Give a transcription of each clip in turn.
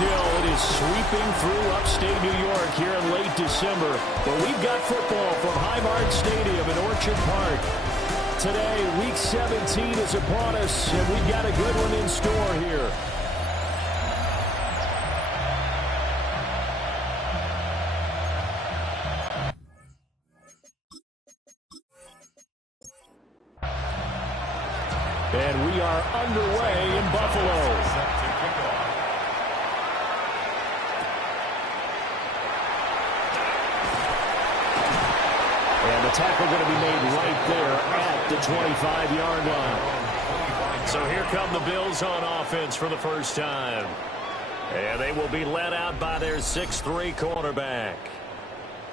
chill. It is sweeping through upstate New York here in late December. But we've got football from Highmark Stadium in Orchard Park. Today, Week 17 is upon us, and we've got a good one in store here. And we are underway in Buffalo. And the tackle going to be made right there at the 25-yard line. So here come the Bills on offense for the first time. And they will be led out by their 6'3" quarterback.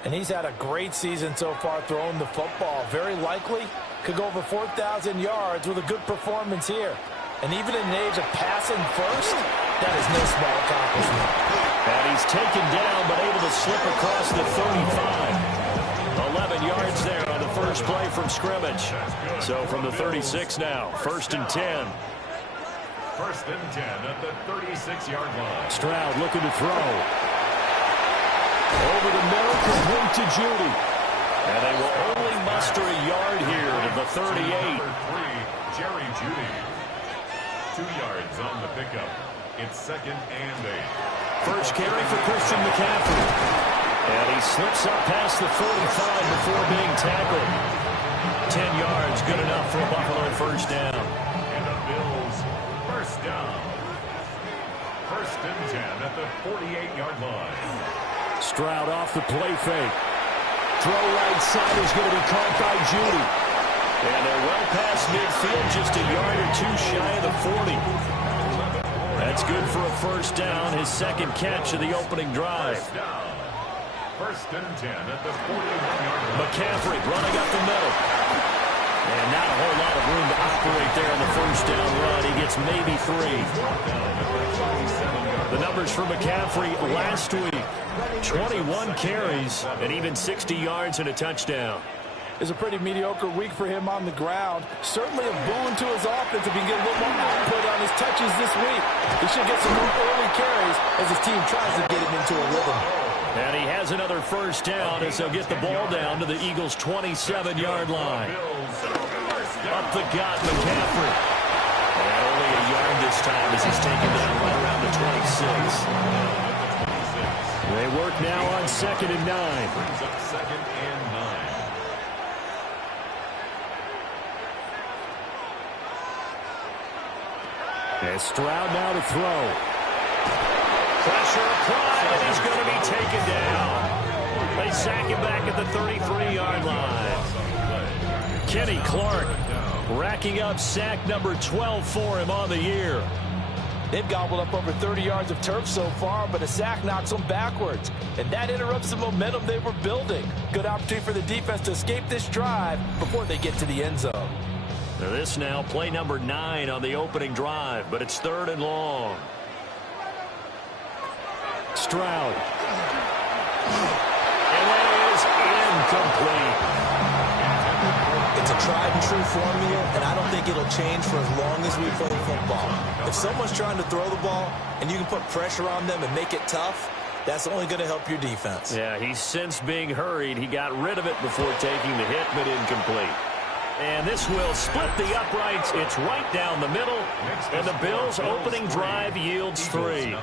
And he's had a great season so far throwing the football. Very likely could go over 4,000 yards with a good performance here. And even in an age of passing first, that is no small accomplishment. And he's taken down but able to slip across the 35. 11 yards there on the first play from scrimmage. So from the 36 now, 1st and 10. 1st and 10 at the 36-yard line. Stroud looking to throw. Over the middle, complete to Judy. And they will only muster a yard here to the 38. Number 3, Jerry Judy. 2 yards on the pickup. It's 2nd and 8. First carry for Christian McCaffrey. And he slips up past the 45 before being tackled. 10 yards, good enough for a Buffalo first down. And the Bills first down. 1st and 10 at the 48-yard line. Stroud off the play fake. Throw right side is going to be caught by Judy. And they're well past midfield, just a yard or two shy of the 40. That's good for a first down, his second catch of the opening drive. 1st and 10 at the 41-yard line. McCaffrey running up the middle. And not a whole lot of room to operate there on the first down run. He gets maybe 3. The numbers for McCaffrey last week, 21 carries and even 60 yards and a touchdown. It's a pretty mediocre week for him on the ground. Certainly a boon to his offense if he can get a little more output on his touches this week. He should get some early carries as his team tries to get him into a rhythm. And he has another first down as they'll get the ball down to the Eagles' 27-yard line. Up the gut, McCaffrey. And only a yard this time as he's taken down right around the 26. They work now on 2nd and 9. Brings up 2nd and 9. And Stroud now to throw. Pressure applied, and he's going to be taken down. They sack him back at the 33-yard line. Kenny Clark racking up sack number 12 for him on the year. They've gobbled up over 30 yards of turf so far, but a sack knocks them backwards. And that interrupts the momentum they were building. Good opportunity for the defense to escape this drive before they get to the end zone. Now this now, play number 9 on the opening drive, but it's 3rd and long. Stroud. And that is incomplete. It's a tried-and-true formula, and I don't think it'll change for as long as we play football. If someone's trying to throw the ball and you can put pressure on them and make it tough, that's only going to help your defense. Yeah, he's since being hurried. He got rid of it before taking the hit, but incomplete. And this will split the uprights. It's right down the middle, and the Bills' opening drive yields 3.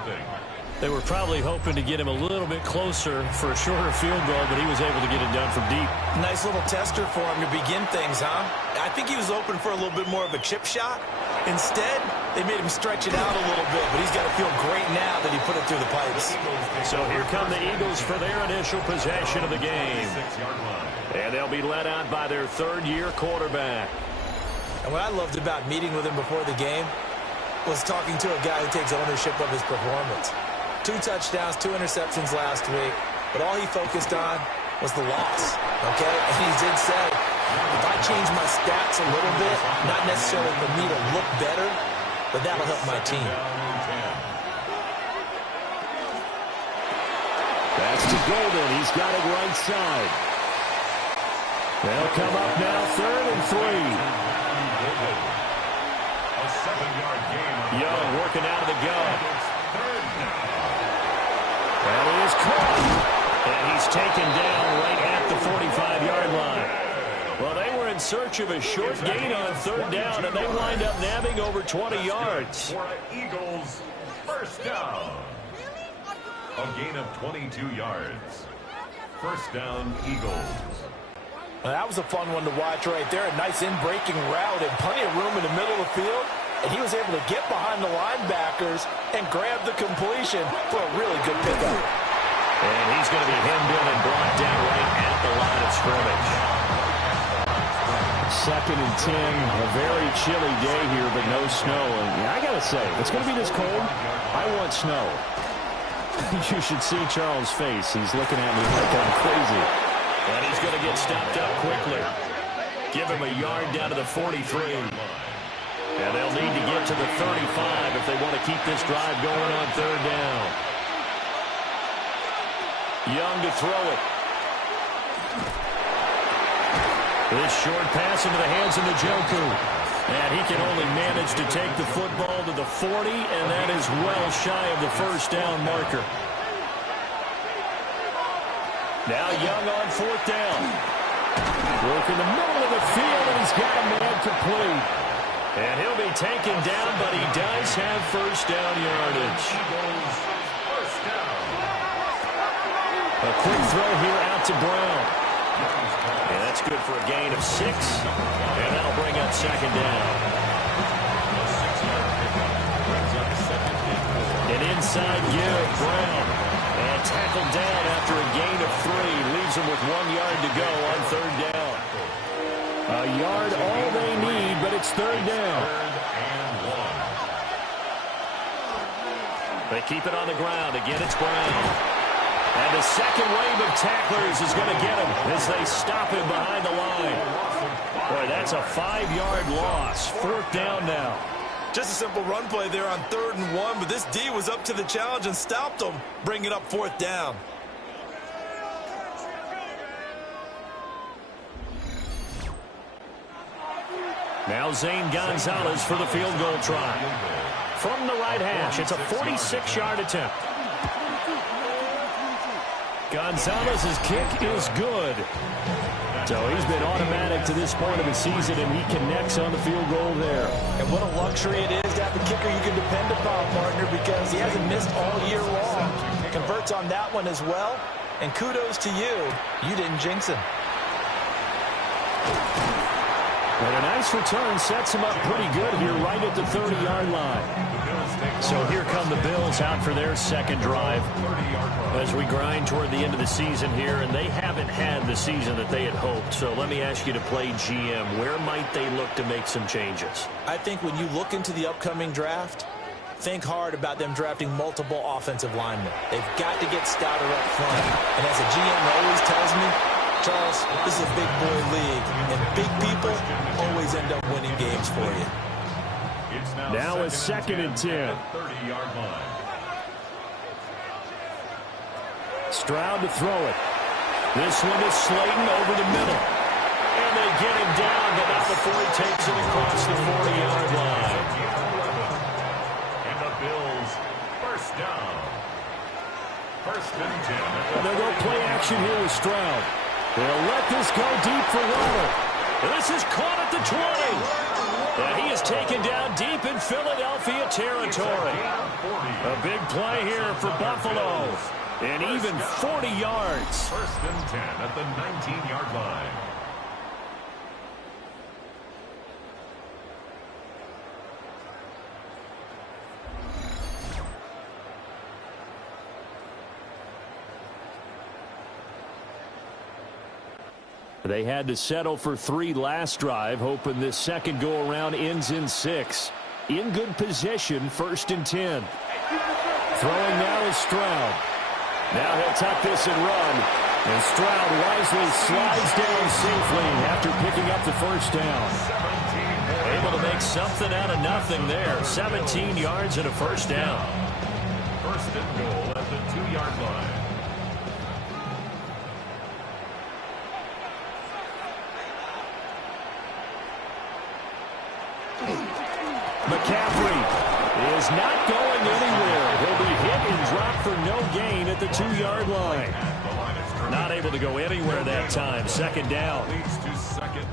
They were probably hoping to get him a little bit closer for a shorter field goal, but he was able to get it done from deep. Nice little tester for him to begin things, huh? I think he was open for a little bit more of a chip shot. Instead, they made him stretch it out a little bit, but he's got to feel great now that he put it through the pipes. So here come the Eagles for their initial possession of the game. And they'll be led out by their 3rd-year quarterback. And what I loved about meeting with him before the game was talking to a guy who takes ownership of his performance. 2 touchdowns, 2 interceptions last week, but all he focused on was the loss, okay? And he did say, if I change my stats a little bit, not necessarily for me to look better, but that'll help my team. That's to Golden. He's got it right side. They'll come up now 3rd and 3. A 7-yard gain. Young working out of the gun. That is caught. And he's taken down right at the 45-yard line. Well, they were in search of a short gain on third down, and they wind up nabbing over 20 yards. For an Eagles first down. A gain of 22 yards. First down, Eagles. Well, that was a fun one to watch right there. A nice in-breaking route and plenty of room in the middle of the field. And he was able to get behind the linebackers and grab the completion for a really good pickup. And he's going to be hemmed in and brought down right at the line of scrimmage. 2nd and 10, a very chilly day here, but no snow. And I got to say, if it's going to be this cold, I want snow. You should see Charles' face. He's looking at me like I'm crazy. And he's going to get stopped up quickly. Give him a yard down to the 43. And they'll need to get to the 35 if they want to keep this drive going on third down. Young to throw it. This short pass into the hands of Njoku. And he can only manage to take the football to the 40, and that is well shy of the first down marker. Now Young on fourth down. Work in the middle of the field, and he's got a man complete. And he'll be taken down, but he does have first down yardage. A quick throw here out to Brown. And that's good for a gain of 6. And that'll bring up second down. An inside give, Brown. And tackled down after a gain of 3. Leaves him with 1 yard to go on third down. A yard all they need, but it's third down. They keep it on the ground. Again, it's Brown. And the second wave of tacklers is going to get him as they stop him behind the line. Boy, that's a 5-yard loss. Fourth down now. Just a simple run play there on 3rd and 1, but this D was up to the challenge and stopped them, bringing up fourth down. Now Zane Gonzalez for the field goal try. From the right hash, it's a 46-yard attempt. Gonzalez's kick is good. So he's been automatic to this point of the season, and he connects on the field goal there. And what a luxury it is to have a kicker you can depend upon, partner, because he hasn't missed all year long. Converts on that one as well, and kudos to you. You didn't jinx him. And a nice return sets him up pretty good here right at the 30-yard line. So here come the Bills out for their second drive as we grind toward the end of the season here, and they haven't had the season that they had hoped. So let me ask you to play GM. Where might they look to make some changes? I think when you look into the upcoming draft, think hard about them drafting multiple offensive linemen. They've got to get stouter up front. And as a GM always tells me, Charles, this is a big boy league, and big people always end up winning games for you. Now it's 2nd and 10. 30-yard line. Stroud to throw it. This one is Slayton over the middle. And they get him down, but not before he takes it across the 40-yard line. And the Bills first down. 1st and 10. They'll go play action here with Stroud. They'll let this go deep for Waller. This is caught at the 20. And he is taken down deep in Philadelphia territory. A big play here for Buffalo. And even 40 yards. 1st and 10 at the 19-yard line. They had to settle for 3 last drive, hoping this second go-around ends in 6. In good position, 1st and 10. Throwing now is Stroud. Now he'll tuck this and run. And Stroud wisely slides down safely after picking up the first down. Able to make something out of nothing there. 17 yards and a first down. 1st and goal at the 2-yard line. McCaffrey is not going anywhere. He'll be for no gain at the 2-yard line. Not able to go anywhere that time. Second down.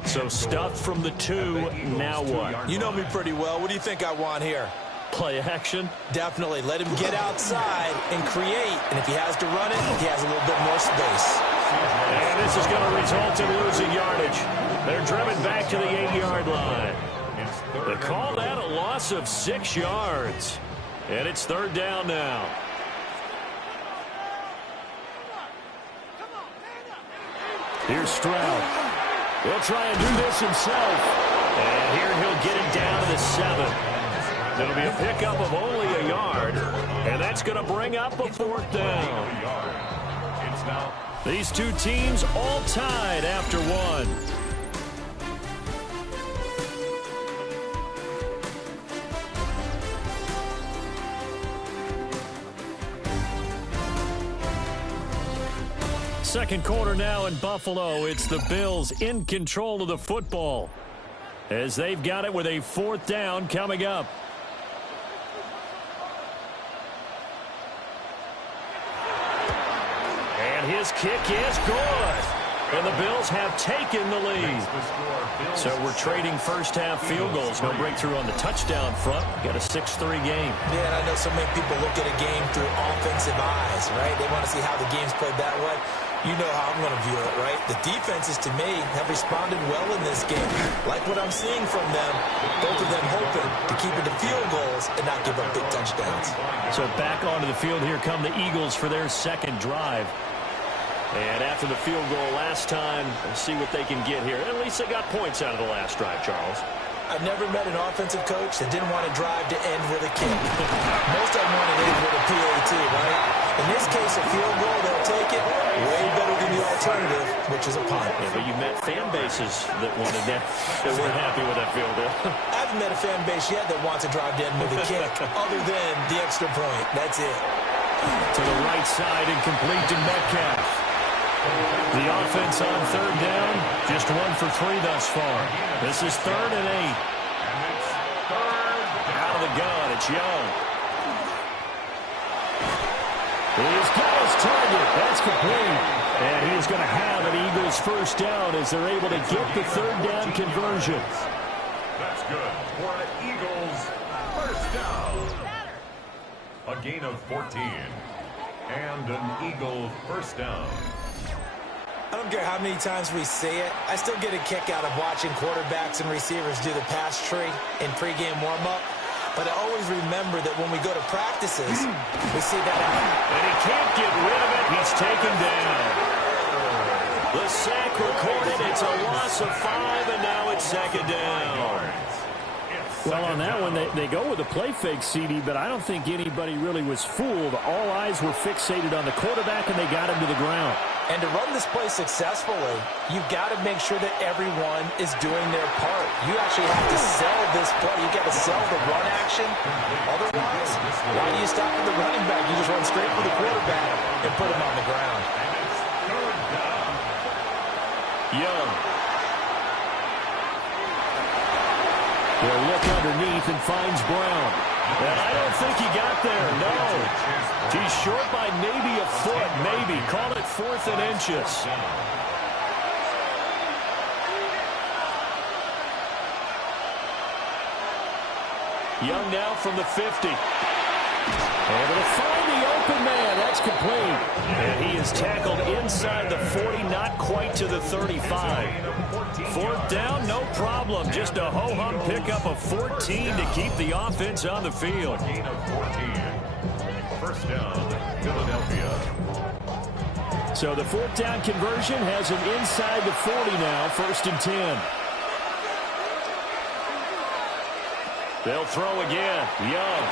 So stuffed from the 2. Now what? You know me pretty well. What do you think I want here? Play action? Definitely. Let him get outside and create. And if he has to run it, he has a little bit more space. And this is going to result in losing yardage. They're driven back to the 8-yard line. They call that a loss of 6 yards. And it's third down now. Here's Stroud. He'll try and do this himself. And here he'll get it down to the 7. It'll be a pickup of only a yard. And that's going to bring up a fourth down. These two teams all tied after one. Second quarter now in Buffalo. It's the Bills in control of the football as they've got it with a fourth down coming up. And his kick is good. And the Bills have taken the lead. So we're trading first-half field goals. No breakthrough on the touchdown front. Got a 6-3 game. Yeah, and I know so many people look at a game through offensive eyes, right? They want to see how the game's played that way. You know how I'm going to view it, right? The defenses, to me, have responded well in this game. Like what I'm seeing from them, both of them hoping to keep it to field goals and not give up big touchdowns. So back onto the field, here come the Eagles for their second drive. And after the field goal last time, we'll see what they can get here. At least they got points out of the last drive, Charles. I've never met an offensive coach that didn't want to drive to end with a kick. Most of them want to end with a PAT, right? In this case, a field goal, they'll take it way better than the alternative, which is a punt. Yeah, but you've met fan bases that wanted that weren't happy with that field goal. I haven't met a fan base yet that wants to drive to end with a kick, other than the extra point. That's it. To the right side and complete to Metcalf. The offense on third down, just 1 for 3 thus far. This is 3rd and 8. Out of the gun, it's Young. He's got his target. That's complete. And he is going to have an Eagles first down as they're able to get the third down conversion. That's good for an Eagles first down. A gain of 14. And an Eagle first down. I don't care how many times we say it, I still get a kick out of watching quarterbacks and receivers do the pass tree in pregame warm-up. But I always remember that when we go to practices, we see that happen. And he can't get rid of it. He's taken down. The sack recorded. It's a loss of 5, and now it's second down. Well, on that one, they go with a play fake, CD, but I don't think anybody really was fooled. All eyes were fixated on the quarterback, and they got him to the ground. And to run this play successfully, you've got to make sure that everyone is doing their part. You actually have to sell this play. You've got to sell the run action. Otherwise, why do you stop with the running back? You just run straight for the quarterback and put him on the ground. Young. He'll look underneath and finds Brown. And I don't think he got there, no. He's short by maybe a foot, maybe. Call it 4th and inches. Young now from the 50. Able to find the open man. That's complete. And he is tackled inside the 40, not quite to the 35. Fourth down, no problem. Just a ho-hum pickup of 14 to keep the offense on the field. Gain of 14. First down, Philadelphia. So the fourth down conversion has him inside the 40 now, 1st and 10. They'll throw again. Young.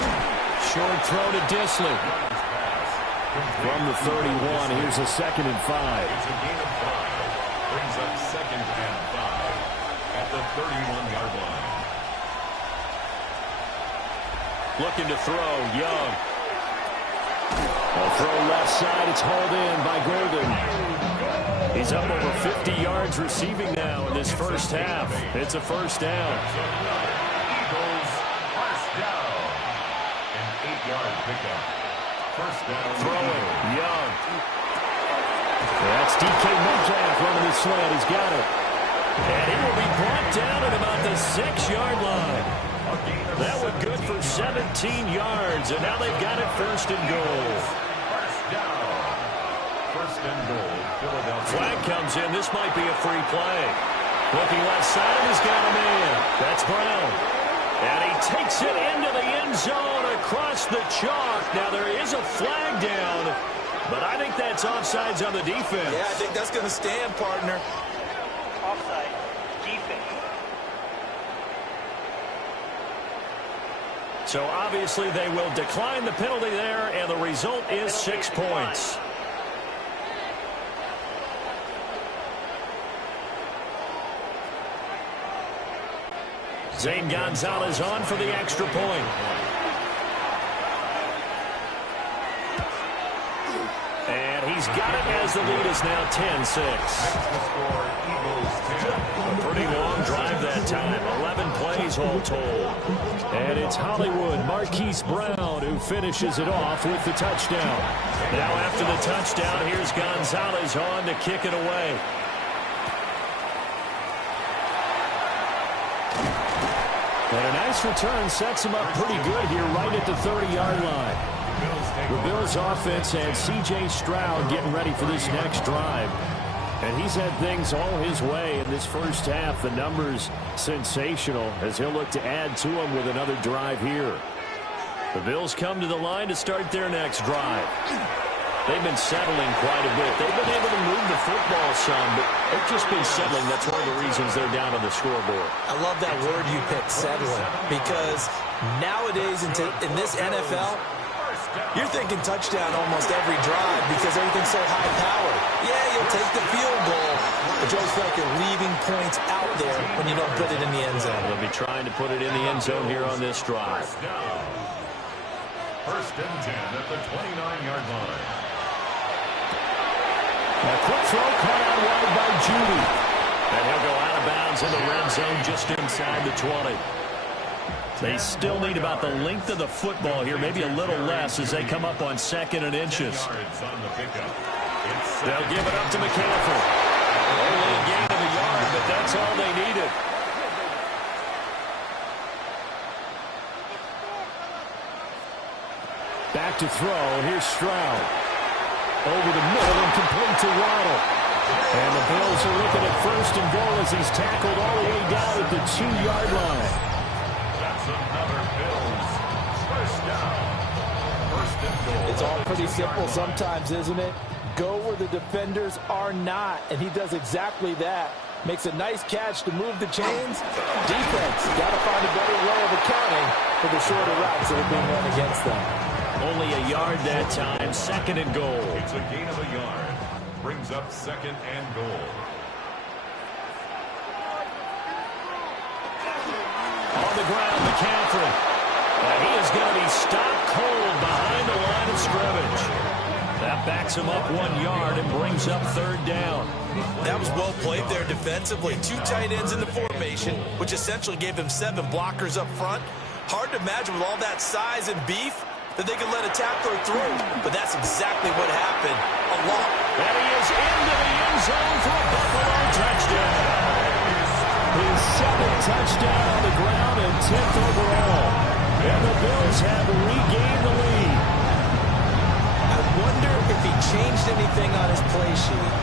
Short throw to Disley. From the 31, here's a 2nd and 5. It's a gain of 5. Brings up 2nd and 5 at the 31-yard line. Looking to throw, Young. A throw left side, it's hauled in by Golden. He's up over 50 yards receiving now in this first half. It's a first down. Eagles first down. An 8-yard pickup. Throwing, Young. That's DK Metcalf running the slant. He's got it. And he will be brought down at about the 6-yard line. That was good for 17 yards, and now they've got it first and goal. First and goal, Philadelphia. Flag comes in. This might be a free play. Looking left side, and he's got a man. That's Brown. And he takes it into the end zone across the chalk. Now, there is a flag down, but I think that's offsides on the defense. Yeah, I think that's going to stand, partner. Offside, defense. So, obviously, they will decline the penalty there, and the result is 6 points. Zane Gonzalez on for the extra point. And he's got it as the lead is now 10-6. A pretty long drive that time. 11 plays all told. And it's Hollywood Marquise Brown who finishes it off with the touchdown. Now after the touchdown, here's Gonzalez on to kick it away. And a nice return sets him up pretty good here right at the 30-yard line. The Bills offense and C.J. Stroud getting ready for this next drive. And he's had things all his way in this first half. The numbers sensational as he'll look to add to them with another drive here. The Bills come to the line to start their next drive. They've been settling quite a bit. They've been able to move the football some, but they've just been settling. That's one of the reasons they're down on the scoreboard. I love that word you picked, settling, because nowadays in this NFL, you're thinking touchdown almost every drive because everything's so high-powered. Yeah, you'll take the field goal, but you always feel like you're leaving points out there when you don't put it in the end zone. They'll be trying to put it in the end zone here on this drive. First and 10 at the 29-yard line. A quick throw caught out wide by Judy. And he'll go out of bounds in the red zone just inside the 20. They still need about the length of the football here, maybe a little less as they come up on 2nd and inches. They'll give it up to McCaffrey. Only a gain of a yard, but that's all they needed. Back to throw. Here's Stroud. Over the middle and complete to Waddle. And the Bills are looking at first and goal as he's tackled all the way down at the 2-yard line. That's another Bills first down. First and goal. It's all pretty simple sometimes, isn't it? Go where the defenders are not, and he does exactly that. Makes a nice catch to move the chains. Defense got to find a better way of accounting for the shorter routes that are being run against them. Only a yard that time, 2nd and goal. It's a gain of a yard. Brings up 2nd and goal. On the ground, McCaffrey. And he is going to be stopped cold behind the line of scrimmage. That backs him up 1 yard and brings up 3rd down. That was well played there defensively. 2 tight ends in the formation, which essentially gave him 7 blockers up front. Hard to imagine with all that size and beef that they could let a tackler through, but that's exactly what happened a lot. And he is into the end zone for a Buffalo touchdown. His 7th touchdown on the ground and 10th overall. And the Bills have regained the lead. I wonder if he changed anything on his play sheet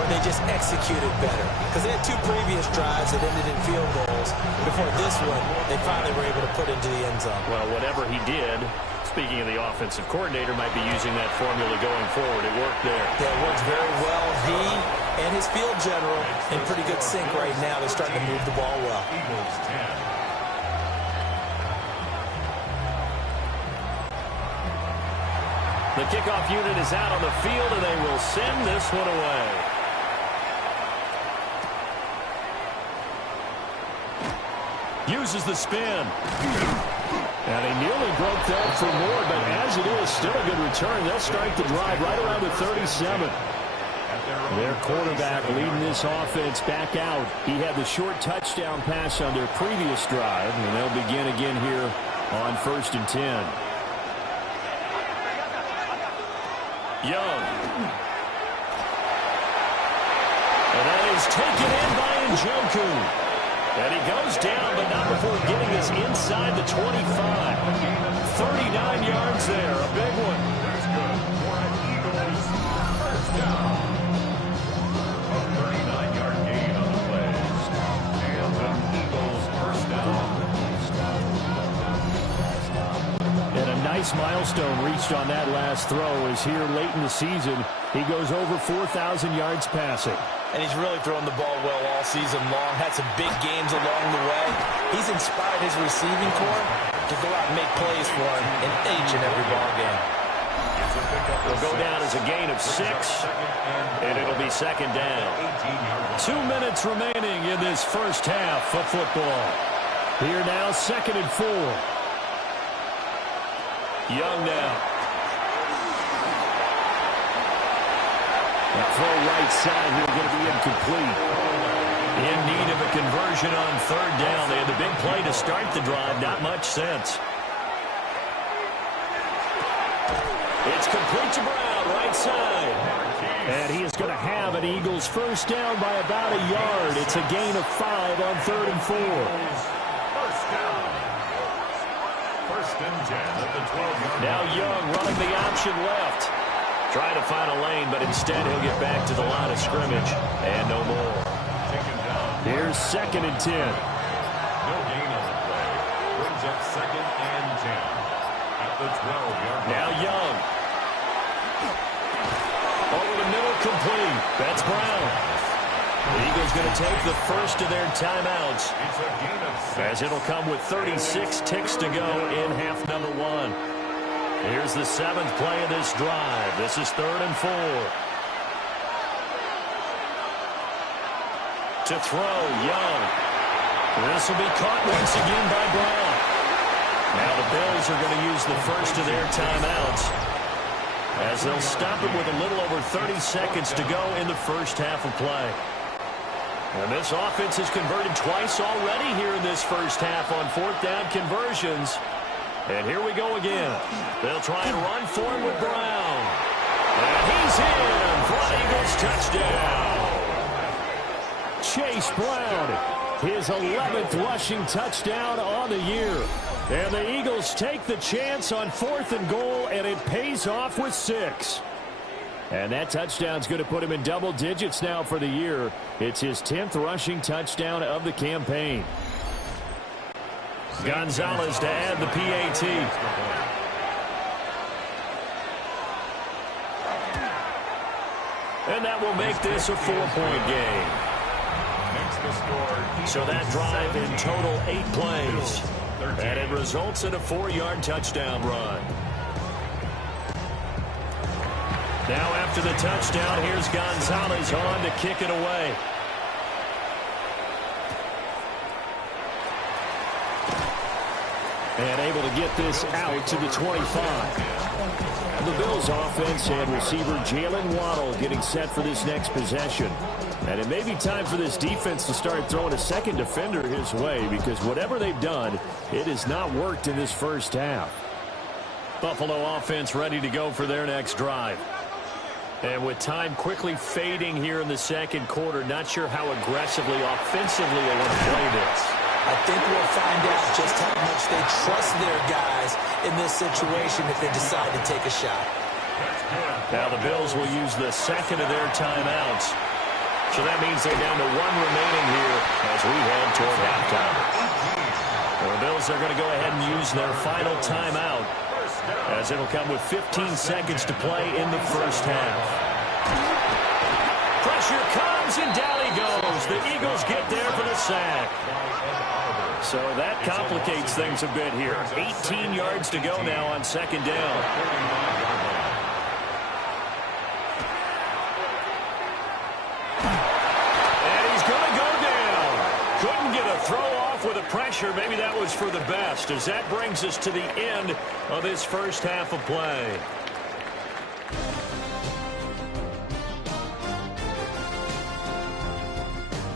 or they just executed better. Because they had 2 previous drives that ended in field goals. Before this one, they finally were able to put into the end zone. Well, whatever he did, speaking of the offensive coordinator, might be using that formula going forward. It worked there. Yeah, it works very well. He and his field general in pretty good sync right now. They're starting to move the ball well. Eagles 10. The kickoff unit is out on the field, and they will send this one away. Uses the spin. And he nearly broke that for more, but as it is, still a good return. They'll start the drive right around the 37. Their quarterback leading this offense back out. He had the short touchdown pass on their previous drive, and they'll begin again here on 1st and 10. Young. And that is taken in by Njoku. And he goes down, but not before getting us inside the 25. 39 yards there, a big one. That's good for an Eagles first down. A 39-yard gain on the plays. And an Eagles first down. And a nice milestone reached on that last throw as here late in the season, he goes over 4,000 yards passing. And he's really thrown the ball well all season long. Had some big games along the way. He's inspired his receiving corps to go out and make plays for him in each and every ball game. It'll go down as a gain of 6, and it'll be second down. 2 minutes remaining in this first half of football. Here now, 2nd and 4. Young now. The throw right side here going to be incomplete. In need of a conversion on 3rd down. They had the big play to start the drive. Not much sense. It's complete to Brown, right side. And he is going to have an Eagles first down by about a yard. It's a gain of 5 on 3rd and 4. First down. 1st and 10 at the 12-yard line. Now Young running the option left. Trying to find a lane, but instead he'll get back to the line of scrimmage. And no more. Here's 2nd and 10. No gain on the play. Brings up 2nd and 10 at the 12-yard line. Now Young. Over the middle, complete. That's Brown. The Eagles going to take the first of their timeouts, It's a gain of 6. as it'll come with 36 ticks to go in half number 1. Here's the 7th play of this drive. This is 3rd and 4. To throw, Young. This will be caught once again by Brown. Now the Bills are going to use the first of their timeouts, as they'll stop it with a little over 30 seconds to go in the first half of play. And this offense has converted twice already here in this first half on 4th down conversions. And here we go again. They'll try and run for him with Brown. And he's in for an Eagles touchdown. Chase Brown, his 11th rushing touchdown on the year. And the Eagles take the chance on 4th and goal, and it pays off with 6. And that touchdown's going to put him in double digits now for the year. It's his 10th rushing touchdown of the campaign. Gonzalez to add the PAT. And that will make this a 4-point game. So that drive in total 8 plays. And it results in a 4-yard touchdown run. Now after the touchdown, here's Gonzalez on to kick it away. And able to get this out to the 25. The Bills offense and receiver Jalen Waddle getting set for this next possession. And it may be time for this defense to start throwing a second defender his way, because whatever they've done, it has not worked in this first half. Buffalo offense ready to go for their next drive. And with time quickly fading here in the second quarter, not sure how aggressively, offensively they want to play this. I think we'll find out just how much they trust their guys in this situation if they decide to take a shot. Now the Bills will use the second of their timeouts. So that means they're down to 1 remaining here as we head toward halftime. The Bills are going to go ahead and use their final timeout, as it'll come with 15 seconds to play in the first half. Pressure comes, and down he goes. The Eagles get there for the sack. So that complicates things a bit here. 18 yards to go now on second down. And he's going to go down. Couldn't get a throw off with a pressure. Maybe that was for the best, as that brings us to the end of this first half of play.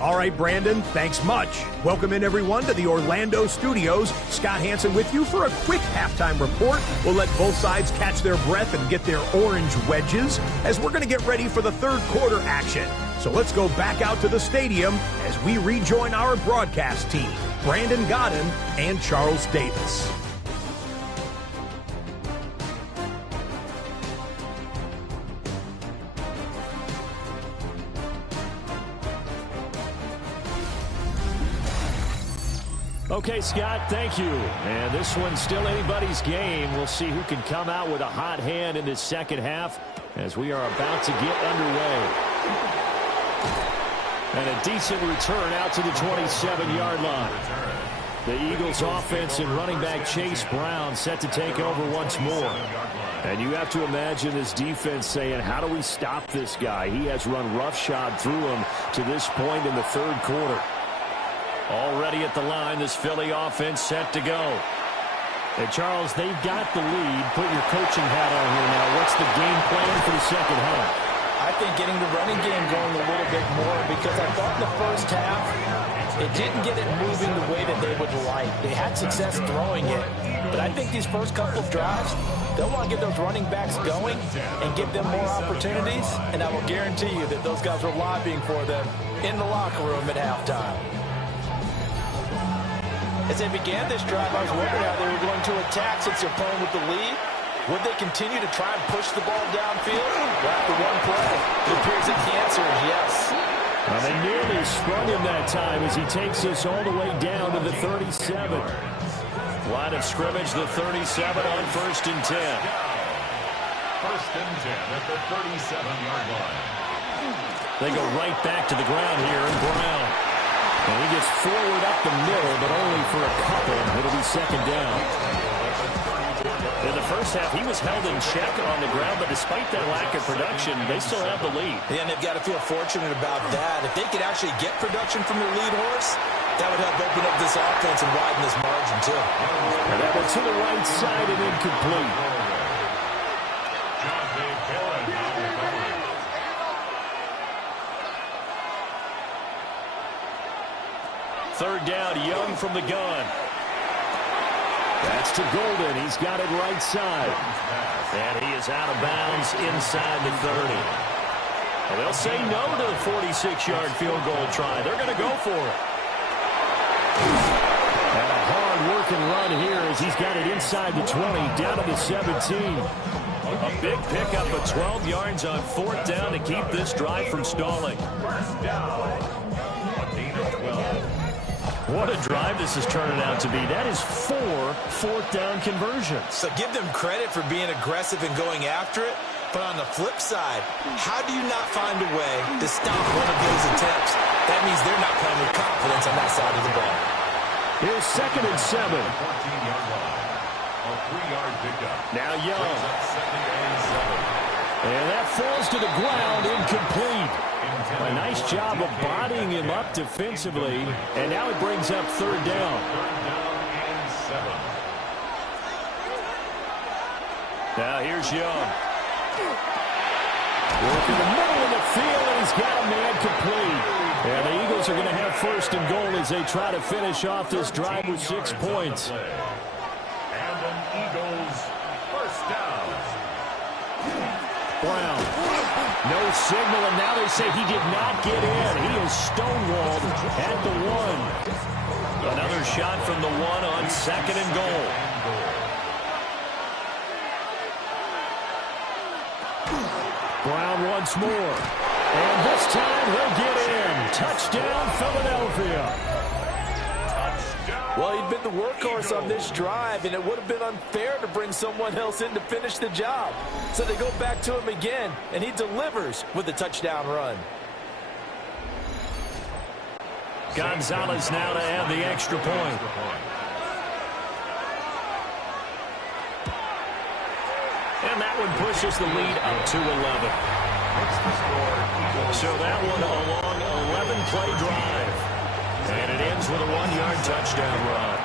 All right, Brandon, thanks much. Welcome in, everyone, to the Orlando studios. Scott Hansen with you for a quick halftime report. We'll let both sides catch their breath and get their orange wedges as we're going to get ready for the third quarter action. So let's go back out to the stadium as we rejoin our broadcast team, Brandon Godden and Charles Davis. Okay, Scott, thank you. And this one's still anybody's game. We'll see who can come out with a hot hand in this second half as we are about to get underway. And a decent return out to the 27-yard line. The Eagles offense and running back Chase Brown set to take over once more. And you have to imagine this defense saying, how do we stop this guy? He has run roughshod through him to this point in the third quarter. Already at the line, this Philly offense set to go. And Charles, they've got the lead. Put your coaching hat on here now. What's the game plan for the second half? I think getting the running game going a little bit more, because I thought in the first half it didn't get it moving the way that they would like. They had success throwing it. But I think these first couple of drives, they'll want to get those running backs going and give them more opportunities. And I will guarantee you that those guys were lobbying for them in the locker room at halftime. As they began this drive, I was wondering how they were going to attack since they're playing with the lead. Would they continue to try and push the ball downfield? Well, after one play, it appears that the answer is yes. Well, they nearly sprung him that time as he takes us all the way down to the 37. Line of scrimmage, the 37 on 1st and 10. 1st and 10 at the 37-yard line. They go right back to the ground here, and Brown. And he gets forward up the middle, but only for a couple. It'll be second down. In the first half, he was held in check on the ground, but despite that lack of production, they still have the lead. Yeah, and they've got to feel fortunate about that. If they could actually get production from their lead horse, that would help open up this offense and widen this margin, too. And that one to the right side and incomplete. Third down, Young from the gun. That's to Golden. He's got it right side. And he is out of bounds inside the 30. Well, they'll say no to the 46-yard field goal try. They're going to go for it. And a hard-working run here as he's got it inside the 20, down to the 17. A big pickup of 12 yards on 4th down to keep this drive from stalling. What a drive this is turning out to be. That is 4 4th down conversions. So give them credit for being aggressive and going after it. But on the flip side, how do you not find a way to stop one of those attempts? That means they're not playing with confidence on that side of the ball. Here's 2nd and 7. 14-yard line. A 3-yard pickup. Now Young. And that falls to the ground, incomplete. A nice job of bodying him up defensively. And now it brings up 3rd down. 3rd down and 7. Now here's Young. Working the middle of the field, and he's got a man complete. And the Eagles are going to have 1st and goal as they try to finish off this drive with 6 points. And an Eagles 1st down. Brown. No signal, and now they say he did not get in. He is stonewalled at the 1. Another shot from the 1 on 2nd and goal. Brown once more. And this time he'll get in. Touchdown, Philadelphia. Well, he'd been the workhorse on this drive, and it would have been unfair to bring someone else in to finish the job. So they go back to him again, and he delivers with a touchdown run. Gonzalez now to add the extra point. And that one pushes the lead up to 11. So that one a long 11-play drive. And it ends with a 1-yard touchdown run.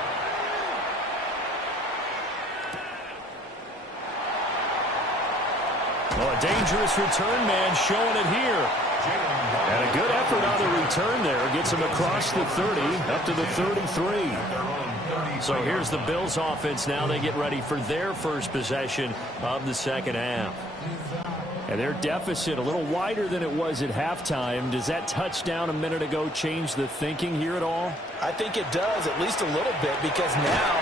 Well, a dangerous return man showing it here. And a good effort on the return there. Gets him across the 30, up to the 33. So here's the Bills offense now. They get ready for their first possession of the second half. And their deficit a little wider than it was at halftime. Does that touchdown a minute ago change the thinking here at all? I think it does, at least a little bit, because now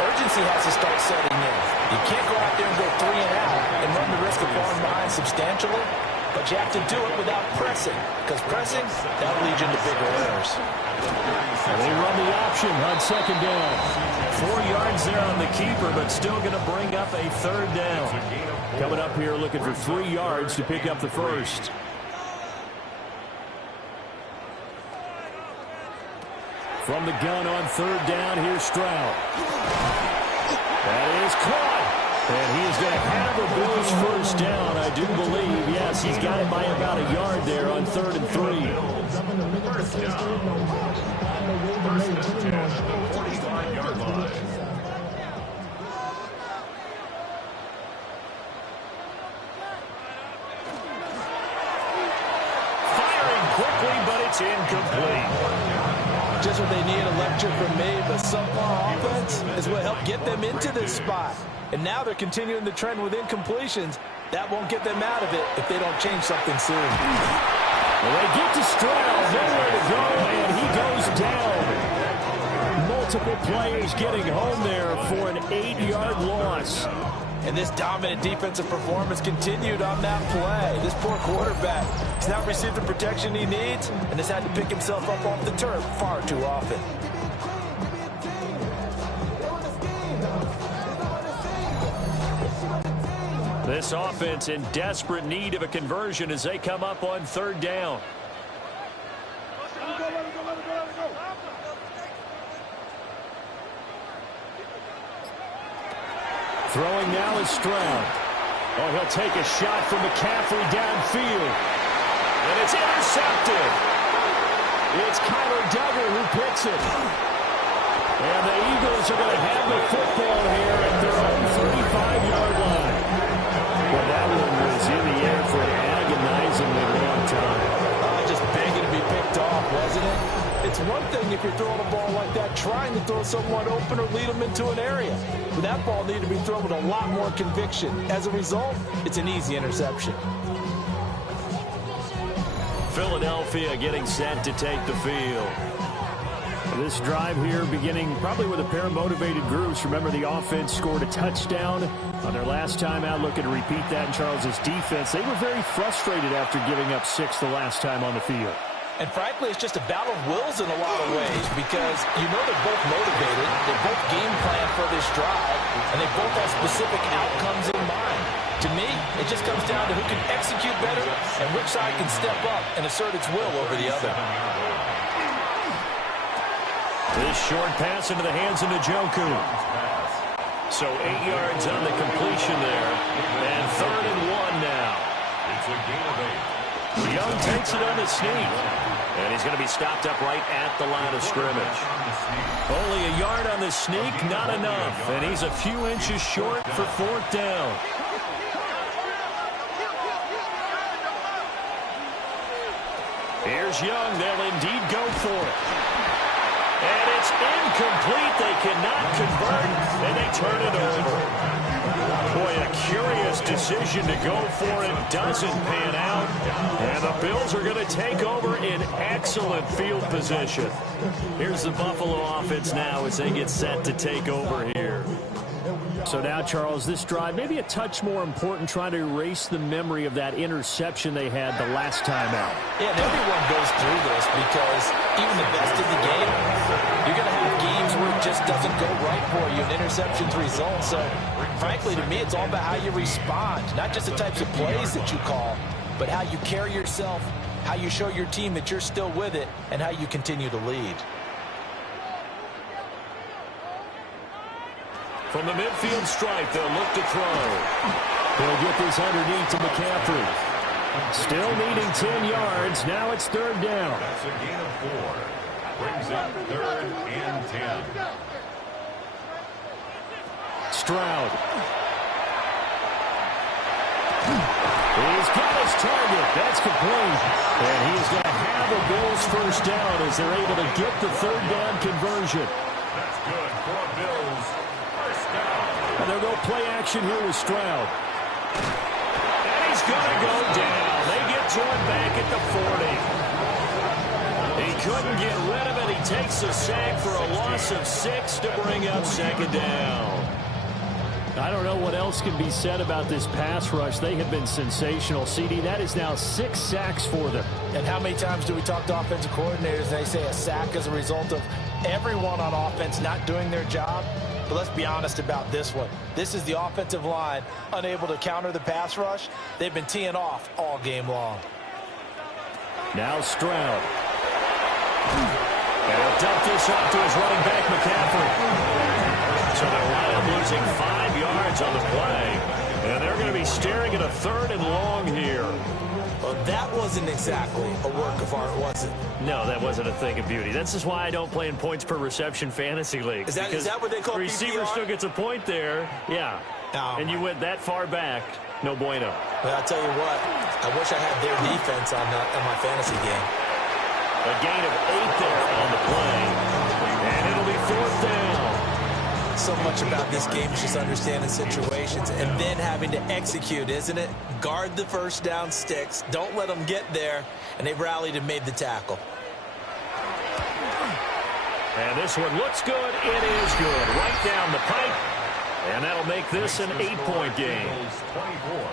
urgency has to start setting in. You can't go out there and go 3 and out and run the risk of falling behind substantially, but you have to do it without pressing, because pressing, that'll lead you into bigger errors. And they run the option on second down. 4 yards there on the keeper, but still going to bring up a third down. Coming up here looking for 3 yards to pick up the first. From the gun on third down, here's Stroud. That is caught. And he is going to have a Bills first down, I do believe. Yes, he's got it by about a yard there on 3rd and 3. First down. First and 10 at the 45-yard line. Firing quickly, but it's incomplete. Just what they need, a lecture from me, but subpar offense is what helped get them into this spot. And now they're continuing the trend with incompletions. That won't get them out of it if they don't change something soon. Well, they get to Stroud, nowhere to go, and he goes down. Multiple players getting home there for an 8-yard loss. And this dominant defensive performance continued on that play. This poor quarterback has not received the protection he needs and has had to pick himself up off the turf far too often. This offense in desperate need of a conversion as they come up on third down. Throwing now is Stroud. Oh, he'll take a shot from McCaffrey downfield. And it's intercepted. It's Kyler Duggar who picks it. And the Eagles are going to have the football here at their own 35-yard line. Well, that one was in the air for an agonizingly long time. Just begging to be picked off, wasn't it? It's one thing if you're throwing a ball like that, trying to throw someone open or lead them into an area. But that ball needed to be thrown with a lot more conviction. As a result, it's an easy interception. Philadelphia getting set to take the field. This drive here beginning probably with a pair of motivated groups. Remember, the offense scored a touchdown on their last time out. Looking to repeat that in Charles's defense. They were very frustrated after giving up 6 the last time on the field. And frankly, it's just a battle of wills in a lot of ways because you know they're both motivated, they both game plan for this drive, and they both have specific outcomes in mind. To me, it just comes down to who can execute better and which side can step up and assert its will over the other. This short pass into the hands of Njoku. So 8 yards on the completion there, and 3rd and 1 now. It's a gain of 8. Young takes it on the sneak. And he's going to be stopped up right at the line of scrimmage. Only a yard on the sneak, not enough. And he's a few inches short for 4th down. Here's Young. They'll indeed go for it. And it's incomplete. They cannot convert, and they turn it over. Boy, a curious decision to go for it. Doesn't pan out. And the Bills are going to take over in excellent field position. Here's the Buffalo offense now as they get set to take over here. So now, Charles, this drive maybe a touch more important, trying to erase the memory of that interception they had the last time out. Yeah, and everyone goes through this because even the best of the game, you're going to have games where it just doesn't go right for you, and interceptions result. So, frankly, to me, it's all about how you respond, not just the types of plays that you call, but how you carry yourself, how you show your team that you're still with it, and how you continue to lead. From the midfield stripe, they'll look to throw. He'll get this underneath to McCaffrey. Still needing 10 yards. Now it's 3rd down. That's a gain of 4. Brings it 3rd and 10. Stroud. He's got his target. That's complete. And he is going to have the Bills first down as they're able to get the third down conversion. That's good for Bills. First down. And they'll go play action here with Stroud. And he's going to go down. They get to him back at the 40. He couldn't get rid of it. He takes a sack for a loss of 6 to bring up second down. I don't know what else can be said about this pass rush. They have been sensational. CD, that is now 6 sacks for them. And how many times do we talk to offensive coordinators and they say a sack as a result of everyone on offense not doing their job? But let's be honest about this one. This is the offensive line unable to counter the pass rush. They've been teeing off all game long. Now Stroud. And he'll dump this off to his running back, McCaffrey. So they're right up losing 5 yards on the play. And they're going to be staring at a 3rd and long here. Well, that wasn't exactly a work of art, was it? No, that wasn't a thing of beauty. This is why I don't play in points per reception fantasy leagues. Is that what they call the receiver PPR? still gets a point there. Yeah. And you went that far back. No bueno. But I'll tell you what, I wish I had their defense on my fantasy game. A gain of 8 there on the play. And it'll be 4th down. So much about this game is just understanding situations and then having to execute, isn't it? Guard the first down sticks. Don't let them get there. And they rallied and made the tackle. And this one looks good. It is good. Right down the pipe. And that'll make this an 8-point game.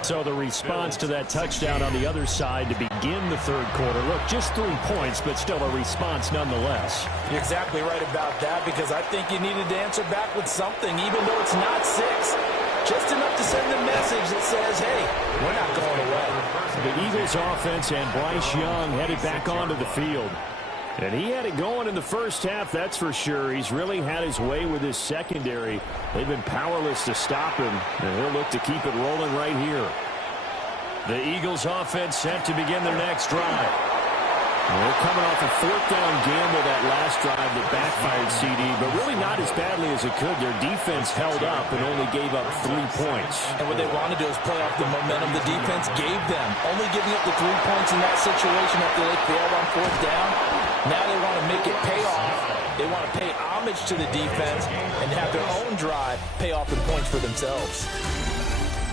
So the response to that touchdown on the other side to begin the third quarter. Look, just 3 points, but still a response nonetheless. You're exactly right about that because I think you needed to answer back with something, even though it's not 6. Just enough to send a message that says, hey, we're not going away. The Eagles offense and Bryce Young headed back onto the field. And he had it going in the first half, that's for sure. He's really had his way with his secondary. They've been powerless to stop him, and he'll look to keep it rolling right here. The Eagles offense set to begin their next drive. And they're coming off a 4th down gamble that last drive that backfired CD, but really not as badly as it could. Their defense held up and only gave up 3 points. And what they want to do is play off the momentum the defense gave them. Only giving up the 3 points in that situation after they failed on 4th down. Now they want to make it pay off. They want to pay homage to the defense and have their own drive pay off in points for themselves.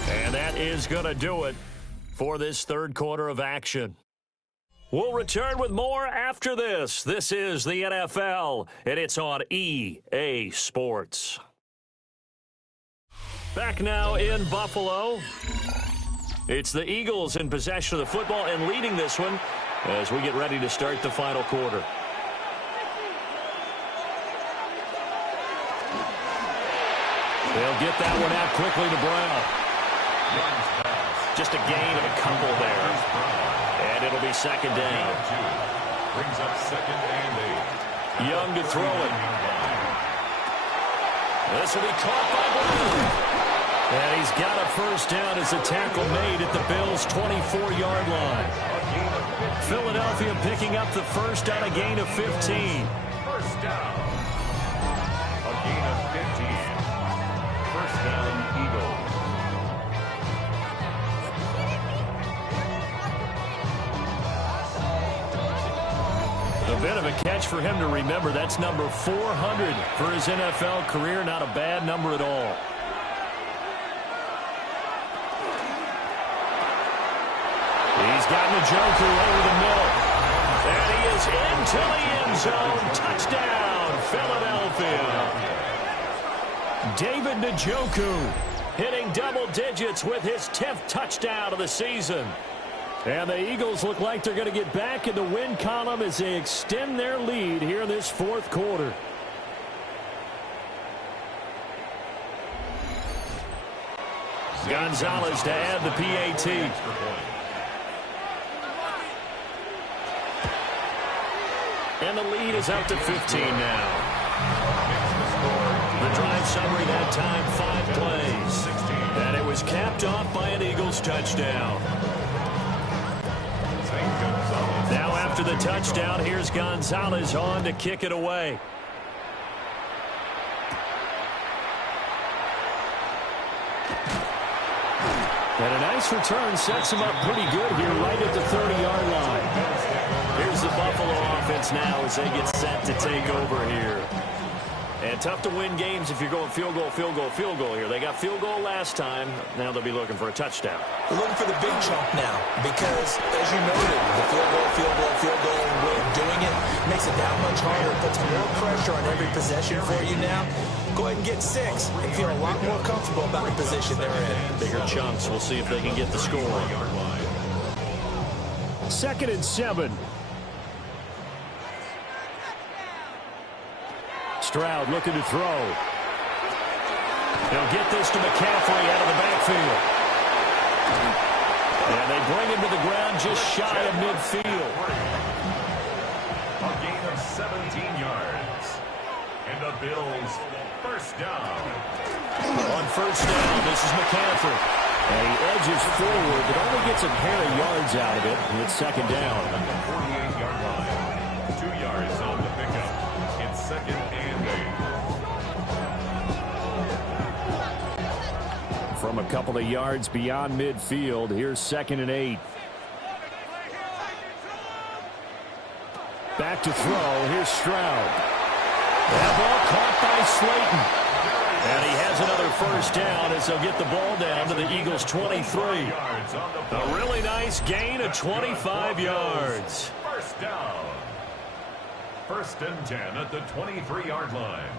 And that is going to do it for this third quarter of action. We'll return with more after this. This is the NFL, and it's on EA Sports. Back now in Buffalo. It's the Eagles in possession of the football and leading this one as we get ready to start the final quarter. They'll get that one out quickly to Brown. Just a gain of a couple there. And it'll be second down. Brings up 2nd and 8. Young to throw it. This will be caught by Brown. And he's got a first down as a tackle made at the Bills' 24-yard line. Philadelphia picking up the first on a gain of 15. First down. A gain of 15. First down, Eagles. A bit of a catch for him to remember. That's number 400 for his NFL career. Not a bad number at all. He's got Njoku over the middle. And he is into the end zone. Touchdown, Philadelphia. David Njoku hitting double digits with his 10th touchdown of the season. And the Eagles look like they're going to get back in the win column as they extend their lead here in this fourth quarter. Gonzalez to add the PAT. And the lead is up to 15 now. The drive summary that time, 5 plays. And it was capped off by an Eagles touchdown. Now after the touchdown, here's Gonzalez on to kick it away. And a nice return sets him up pretty good here right at the 30-yard line. Here's the Buffalo offense now as they get set to take over here. And tough to win games if you're going field goal, field goal, field goal here. They got field goal last time. Now they'll be looking for a touchdown. They're looking for the big chunk now because, as you noted, the field goal way of doing it makes it that much harder. Puts more pressure on every possession for you now. Go ahead and get 6 and feel a lot more comfortable about the position they're in. Bigger chunks. We'll see if they can get the score. 2nd and 7. Stroud looking to throw. They'll get this to McCaffrey out of the backfield. And they bring him to the ground just shy of midfield. A gain of 17 yards. And the Bills first down. On first down, this is McCaffrey. And he edges forward, but only gets a pair of yards out of it. And it's 2nd down. At the 48-yard line. 2 yards on the pickup. It's 2nd and 8. From a couple of yards beyond midfield, here's 2nd and 8. Back to throw. Here's Stroud. That ball caught by Slayton. And he has another first down as they'll get the ball down to the Eagles' 23. A really nice gain of 25 yards. First down. 1st and 10 at the 23-yard line.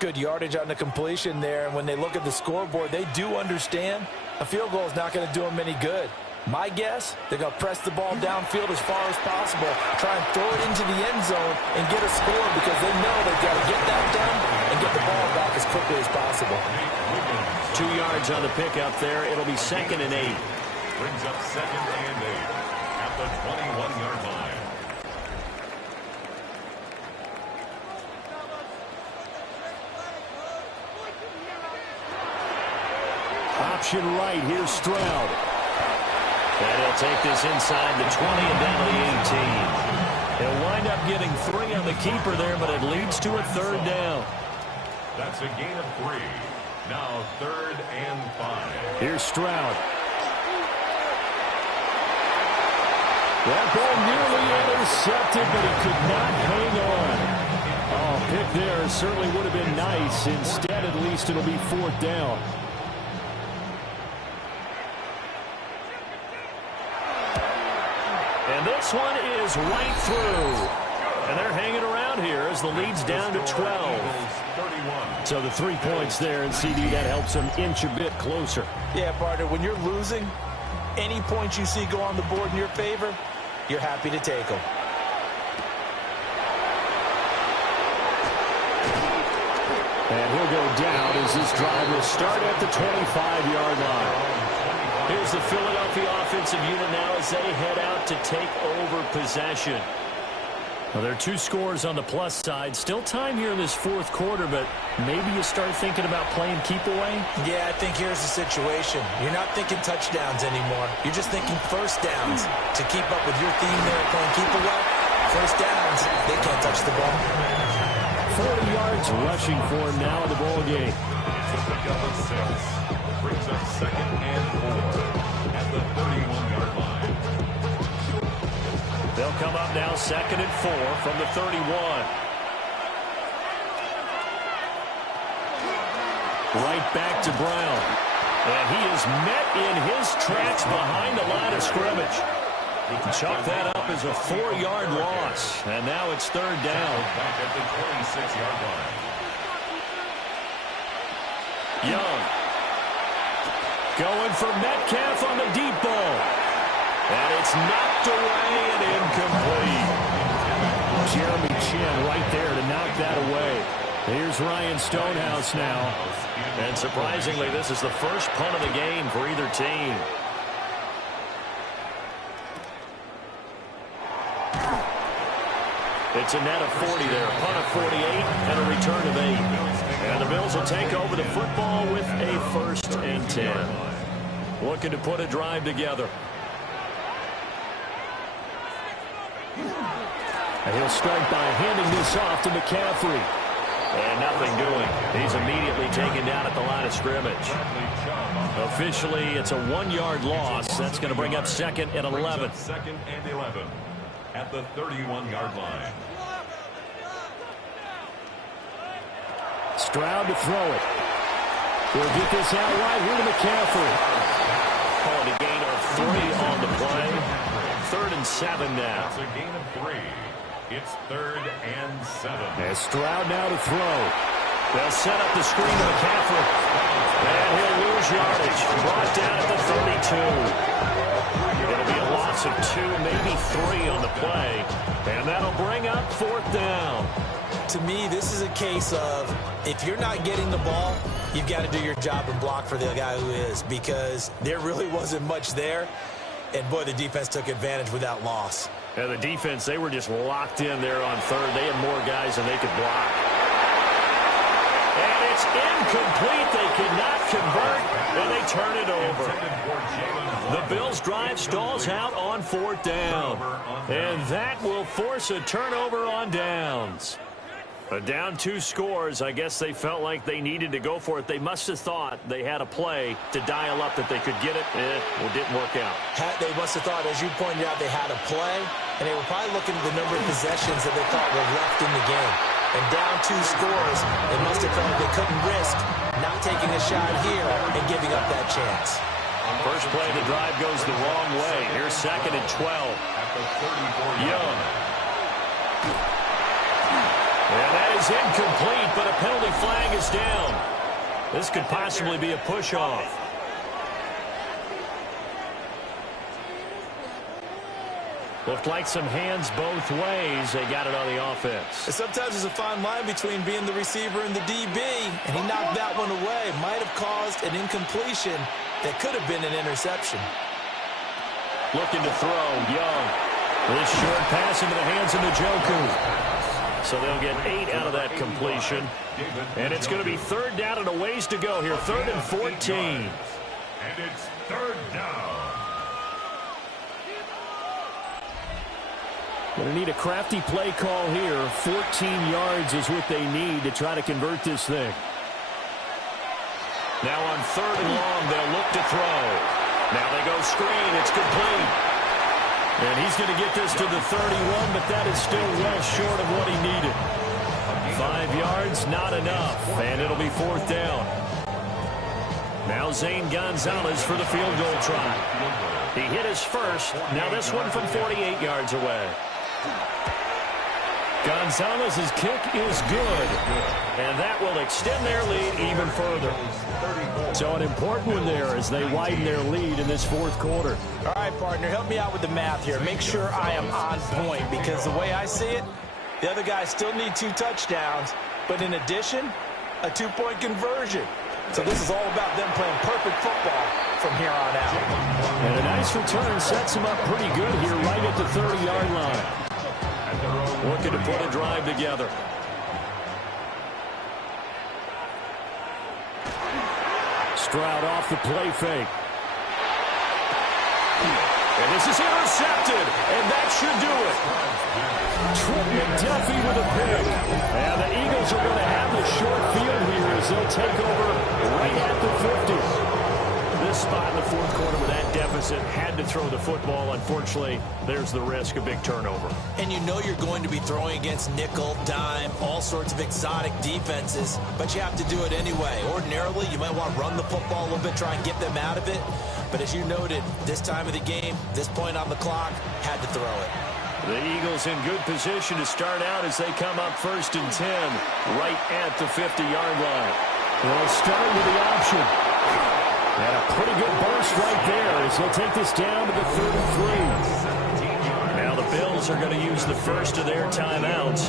Good yardage on the completion there, and when they look at the scoreboard, they do understand a field goal is not going to do them any good. My guess, they're going to press the ball downfield as far as possible, try and throw it into the end zone and get a score because they know they've got to get that done and get the ball back as quickly as possible. 2 yards on the pickup there. It'll be 2nd and 8. Brings up 2nd and 8 at the 21-yard line. Option right. Here's Stroud. And he'll take this inside the 20 and down to the 18. He'll wind up getting 3 on the keeper there, but it leads to a 3rd down. That's a gain of 3. Now 3rd and 5. Here's Stroud. That ball nearly intercepted, but he could not hang on. Oh, pick there certainly would have been nice. Instead, at least it'll be 4th down. And this one is right through. And they're hanging around here as the lead's down to 12. So the 3 points there, and CD, that helps them inch a bit closer. Yeah, partner, when you're losing, any points you see go on the board in your favor, you're happy to take them. And he'll go down as this drive will start at the 25-yard line. Here's the Philadelphia offensive unit now as they head out to take over possession. Well, there are 2 scores on the plus side. Still time here in this 4th quarter, but maybe you start thinking about playing keep away? Yeah, I think here's the situation. You're not thinking touchdowns anymore. You're just thinking first downs. To keep up with your theme there, playing keep away, first downs, they can't touch the ball. 40 yards rushing for him now in the ball game. It's a pickup of 6. Brings up 2nd and 4 at the 31-yard line. They'll come up now 2nd and 4 from the 31. Right back to Brown. And he is met in his tracks behind the line of scrimmage. Chalk that up as a 4-yard loss. And now it's 3rd down. Back at the 26-yard line. Young. Going for Metcalf on the deep ball. And it's knocked away and incomplete. Jeremy Chin right there to knock that away. Here's Ryan Stonehouse now. And surprisingly, this is the first punt of the game for either team. It's a net of 40 there. Punt of 48 and a return of 8. And the Bills will take over the football with a 1st and 10. Looking to put a drive together. And he'll start by handing this off to McCaffrey. And nothing doing. He's immediately taken down at the line of scrimmage. Officially, it's a 1-yard loss. That's going to bring up 2nd and 11. 2nd and 11 at the 31-yard line. Stroud to throw it. We'll get this out right here to McCaffrey. Calling a gain of 3 on the play. 3rd and 7 now. It's a gain of 3. It's 3rd and 7. And Stroud now to throw. They'll set up the screen to McCaffrey. And he'll lose yardage. Brought down at the 32. It'll be a loss of 2, maybe 3 on the play. And that'll bring up 4th down. To me, this is a case of if you're not getting the ball, you've got to do your job and block for the guy who is, because there really wasn't much there. And, boy, the defense took advantage without loss. Yeah, the defense, they were just locked in there on 3rd. They had more guys than they could block. And it's incomplete. They could not convert, and they turn it over. The Bills' drive stalls out on 4th down. And that will force a turnover on downs. But down 2 scores, I guess they felt like they needed to go for it. They must have thought they had a play to dial up that they could get it. Well, it didn't work out. They must have thought, as you pointed out, they had a play, and they were probably looking at the number of possessions that they thought were left in the game. And down 2 scores, they must have felt they couldn't risk not taking a shot here and giving up that chance. First play of the drive goes the wrong way. Here's 2nd and 12. Young. And that is incomplete, but a penalty flag is down. This could possibly be a push-off. Looked like some hands both ways. They got it on the offense. Sometimes there's a fine line between being the receiver and the DB, and he knocked that one away. Might have caused an incompletion that could have been an interception. Looking to throw, Young. This short pass into the hands of Njoku. So they'll get 8 out of that completion. And it's going to be 3rd down and a ways to go here. 3rd and 14. And it's 3rd down. Going to need a crafty play call here. 14 yards is what they need to try to convert this thing. Now on 3rd and long, they'll look to throw. Now they go screen. It's complete. And he's going to get this to the 31, but that is still well short of what he needed. 5 yards, not enough, and it'll be 4th down. Now Zane Gonzalez for the field goal try. He hit his first. Now this one from 48 yards away. Gonzalez's kick is good, and that will extend their lead even further. So an important one there as they widen their lead in this 4th quarter. All right, partner, help me out with the math here. Make sure I am on point, because the way I see it, the other guys still need 2 touchdowns, but in addition, a 2-point conversion. So this is all about them playing perfect football from here on out. And a nice return sets them up pretty good here right at the 30-yard line. Looking to put a drive together. Stroud off the play fake. And this is intercepted, and that should do it. Trent McDuffie with a pick. And the Eagles are going to have the short field here as they'll take over right at the 50. This spot in the 4th quarter with that deficit, had to throw the football. Unfortunately, there's the risk of big turnover. And you know you're going to be throwing against nickel, dime, all sorts of exotic defenses, but you have to do it anyway. Ordinarily, you might want to run the football a little bit, try and get them out of it. But as you noted, this time of the game, this point on the clock, had to throw it. The Eagles in good position to start out as they come up 1st and 10 right at the 50-yard line. They'll start with the option. And a pretty good burst right there as they'll take this down to the 33. Now the Bills are going to use the first of their timeouts.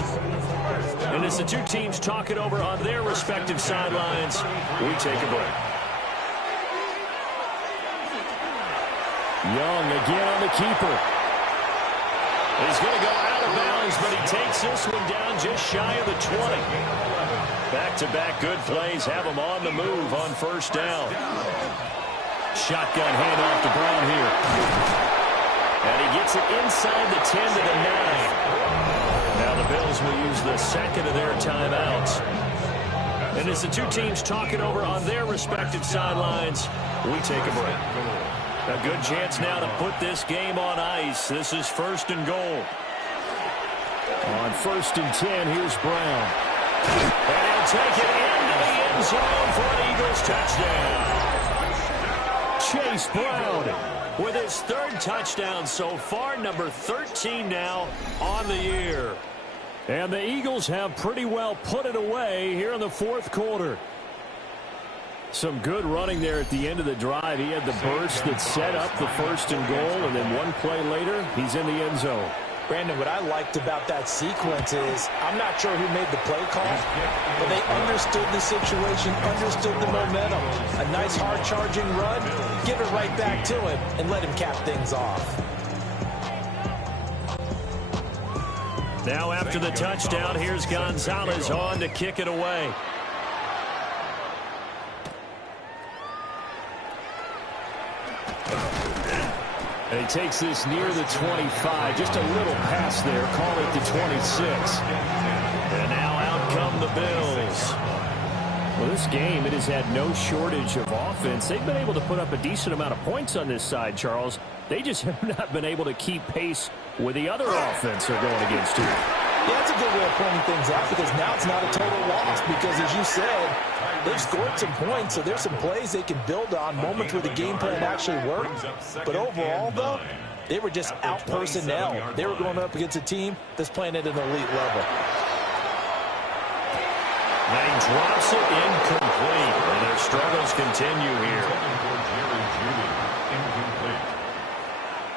And as the 2 teams talk it over on their respective sidelines, we take a break. Young again on the keeper. He's going to go out of bounds, but he takes this one down just shy of the 20. Back-to-back good plays have him on the move on 1st down. Shotgun handoff to Brown here. And he gets it inside the 10 to the 9. Now the Bills will use the 2nd of their timeouts. And as the two teams talk it over on their respective sidelines, we take a break. A good chance now to put this game on ice. This is 1st and goal. On 1st and 10, here's Brown. And he'll take it into the end zone for an Eagles touchdown. Chase Brown with his 3rd touchdown so far, number 13 now on the year. And the Eagles have pretty well put it away here in the 4th quarter. Some good running there at the end of the drive. He had the burst that set up the 1st and goal, and then one play later, he's in the end zone. Brandon, what I liked about that sequence is I'm not sure who made the play call, but they understood the situation, understood the momentum. A nice hard-charging run, give it right back to him, and let him cap things off. Now after the touchdown, here's Gonzalez on to kick it away. And he takes this near the 25. Just a little pass there. Call it the 26. And now out come the Bills. Well, this game, it has had no shortage of offense. They've been able to put up a decent amount of points on this side, Charles. They just have not been able to keep pace with the other offense they're going against here. Yeah, that's a good way of pointing things out because now it's not a total loss because, as you said, they've scored some points, so there's some plays they can build on, moments where the game plan actually worked. But overall, though, they were just out-personnel. They were going up against a team that's playing at an elite level. And he drops it incomplete, and their struggles continue here.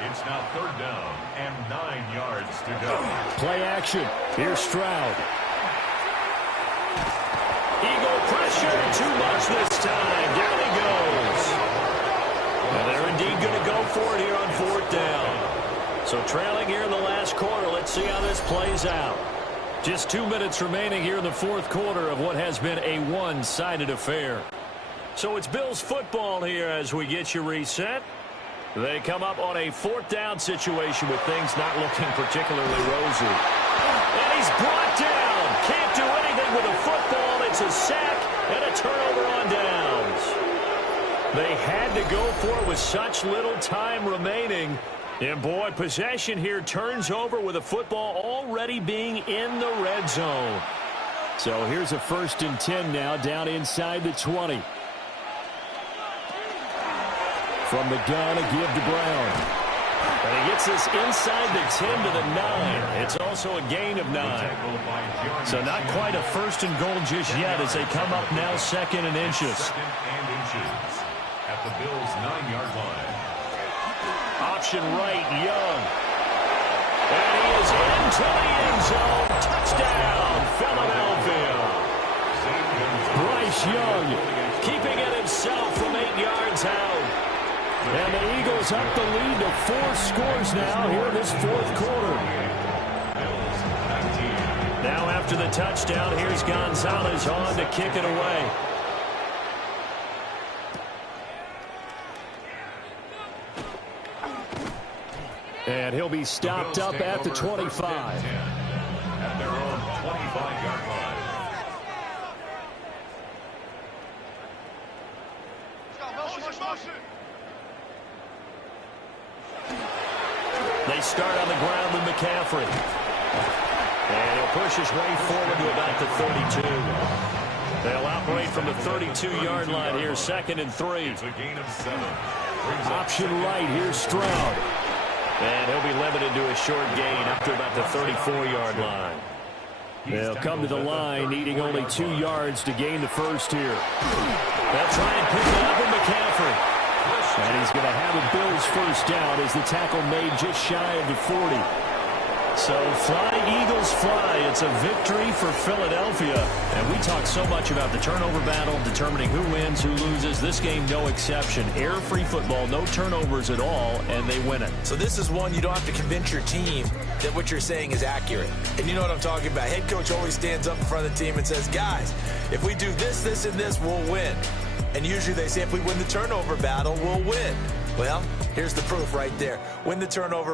It's now 3rd down and 9 yards to go. Play action. Here's Stroud. Eagle pressure. Too much this time. Down he goes. And they're indeed going to go for it here on 4th down. So trailing here in the last quarter. Let's see how this plays out. Just 2 minutes remaining here in the 4th quarter of what has been a one-sided affair. So it's Bills football here as we get you reset. They come up on a 4th down situation with things not looking particularly rosy. And he's brought down. Can't do anything with a football. It's a sack and a turnover on downs. They had to go for it with such little time remaining. And, boy, possession here turns over with a football already being in the red zone. So here's a 1st and 10 now down inside the 20. From the gun, a give to Brown. And he gets this inside the 10 to the 9. It's also a gain of 9. So not quite a 1st and goal just yet as they come up now 2nd and inches. 2nd and inches at the Bills' 9-yard line. Option right, Young. And he is into the end zone. Touchdown, Philadelphia. Bryce Young keeping it himself from 8 yards out. And the Eagles up the lead to 4 scores now here in this 4th quarter. Now after the touchdown, here's Gonzalez on to kick it away. And he'll be stopped up at the 25. At their own 25-yard line. They start on the ground with McCaffrey. And he'll push his way forward to about the 32. They'll operate from the 32-yard line here, 2nd and 3. It's a gain of 7. Option right, here's Stroud. And he'll be limited to a short gain up to about the 34-yard line. They'll come to the line needing only 2 yards to gain the first here. They'll try and pick it up with McCaffrey. And he's going to have a Bills first down as the tackle made just shy of the 40. So fly, Eagles, fly. It's a victory for Philadelphia. And we talk so much about the turnover battle, determining who wins, who loses. This game, no exception. Error-free football, no turnovers at all, and they win it. So this is one you don't have to convince your team that what you're saying is accurate. And you know what I'm talking about. Head coach always stands up in front of the team and says, guys, if we do this, this, and this, we'll win. And usually they say if we win the turnover battle, we'll win. Well, here's the proof right there. Win the turnover battle.